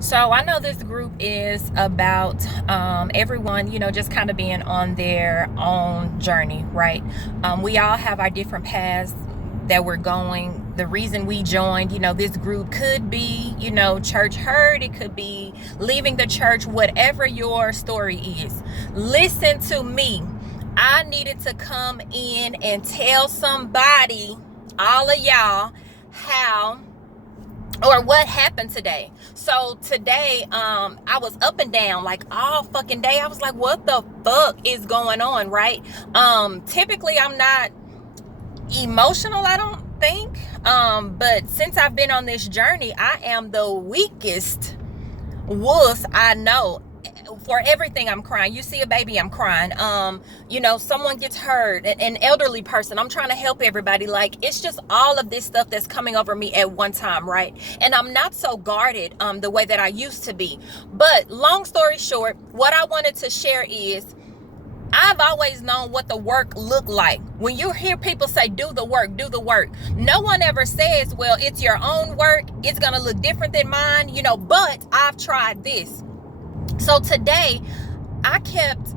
So I know this group is about everyone, just kind of being on their own journey, right? We all have our different paths that we're going. The reason we joined, this group could be, church hurt. It could be leaving the church, whatever your story is. Listen to me. I needed to come in and tell somebody, all of y'all, how or what happened today. So today, I was up and down like all fucking day. I was like, what the fuck is going on, right? Typically I'm not emotional, I don't think. But since I've been on this journey, I am the weakest wuss I know. For everything I'm crying. You see a baby, I'm crying. Someone gets hurt, an elderly person, I'm trying to help everybody. Like, it's just all of this stuff that's coming over me at one time, right? And I'm not so guarded the way that I used to be. But long story short, what I wanted to share is I've always known what the work looked like. When you hear people say, do the work, no one ever says, well, it's your own work, it's gonna look different than mine, but I've tried this. So today, I kept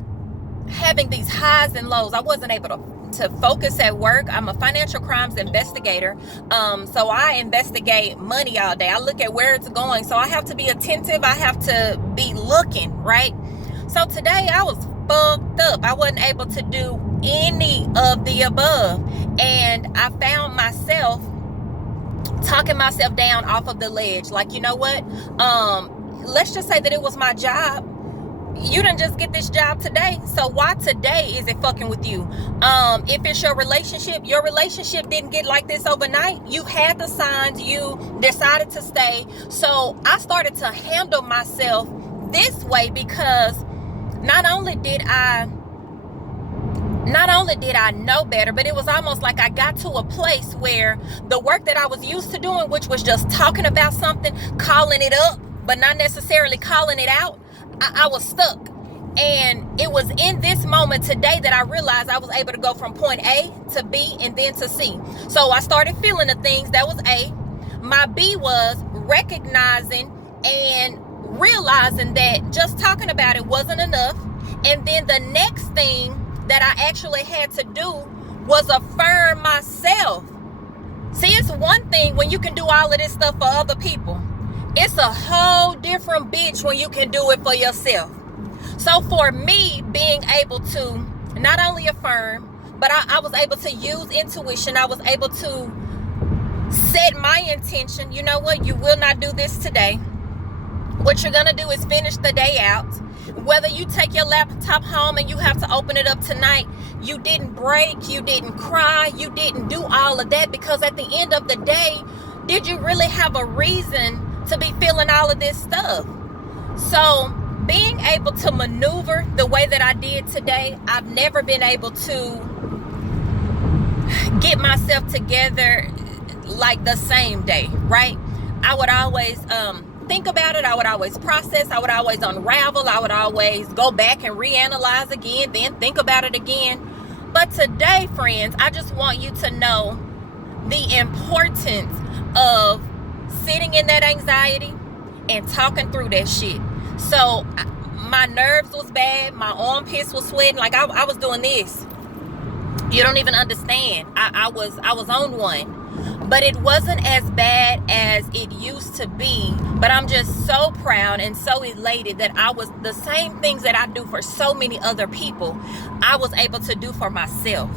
having these highs and lows. I wasn't able to focus at work. I'm a financial crimes investigator. So I investigate money all day. I look at where it's going. So I have to be attentive. I have to be looking, right? So today I was fucked up. I wasn't able to do any of the above. And I found myself talking myself down off of the ledge. Like, you know what? Let's just say that it was my job. You didn't just get this job today, so why today is it fucking with you? If it's your relationship didn't get like this overnight. You had the signs, you decided to stay. So I started to handle myself this way because not only did I know better, but it was almost like I got to a place where the work that I was used to doing, which was just talking about something, calling it up, but not necessarily calling it out, I was stuck. And it was in this moment today that I realized I was able to go from point A to B and then to C. So I started feeling the things. That was A. My B was recognizing and realizing that just talking about it wasn't enough. And then the next thing that I actually had to do was affirm myself. See, it's one thing when you can do all of this stuff for other people. It's a whole different bitch when you can do it for yourself. So for me, being able to not only affirm, but I was able to use intuition. I was able to set my intention. You know what? You will not do this today. What you're going to do is finish the day out. Whether you take your laptop home and you have to open it up tonight, you didn't break, you didn't cry, you didn't do all of that, because at the end of the day, did you really have a reason to be feeling all of this stuff? So being able to maneuver the way that I did today, I've never been able to get myself together like the same day, right? I would always think about it. I would always process. I would always unravel. I would always go back and reanalyze again, then think about it again. But today, friends, I just want you to know the importance of sitting in that anxiety and talking through that shit. So my nerves was bad. My armpits was sweating. Like I was doing this. You don't even understand. I was on one. But it wasn't as bad as it used to be. But I'm just so proud and so elated that I was the same things that I do for so many other people, I was able to do for myself.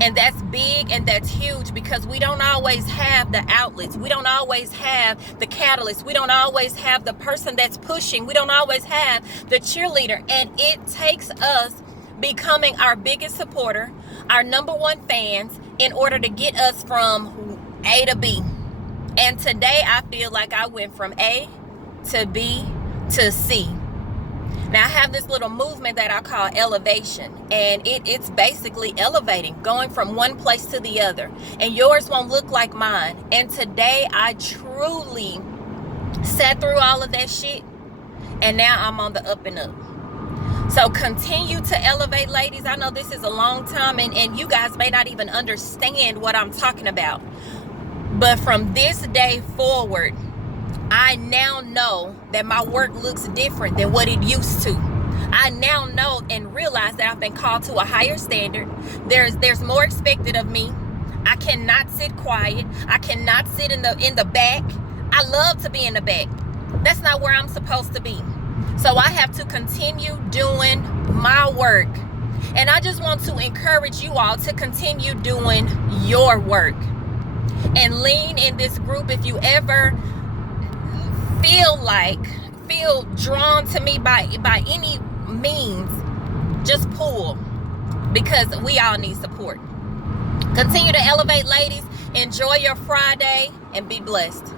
And that's big and that's huge, because we don't always have the outlets. We don't always have the catalyst. We don't always have the person that's pushing. We don't always have the cheerleader. And it takes us becoming our biggest supporter, our number one fans, in order to get us from A to B. And today I feel like I went from A to B to C. Now I have this little movement that I call elevation, and it's basically elevating, going from one place to the other. And yours won't look like mine. And today I truly sat through all of that shit, and now I'm on the up and up. So continue to elevate, ladies. I know this is a long time, and you guys may not even understand what I'm talking about. But from this day forward, I now know that my work looks different than what it used to. I now know and realize that I've been called to a higher standard. There's more expected of me. I cannot sit quiet. I cannot sit in the back. I love to be in the back. That's not where I'm supposed to be. So I have to continue doing my work. And I just want to encourage you all to continue doing your work. And lean in this group if you ever feel drawn to me by any means. Just pull, because we all need support. Continue to elevate, ladies. Enjoy your Friday and be blessed.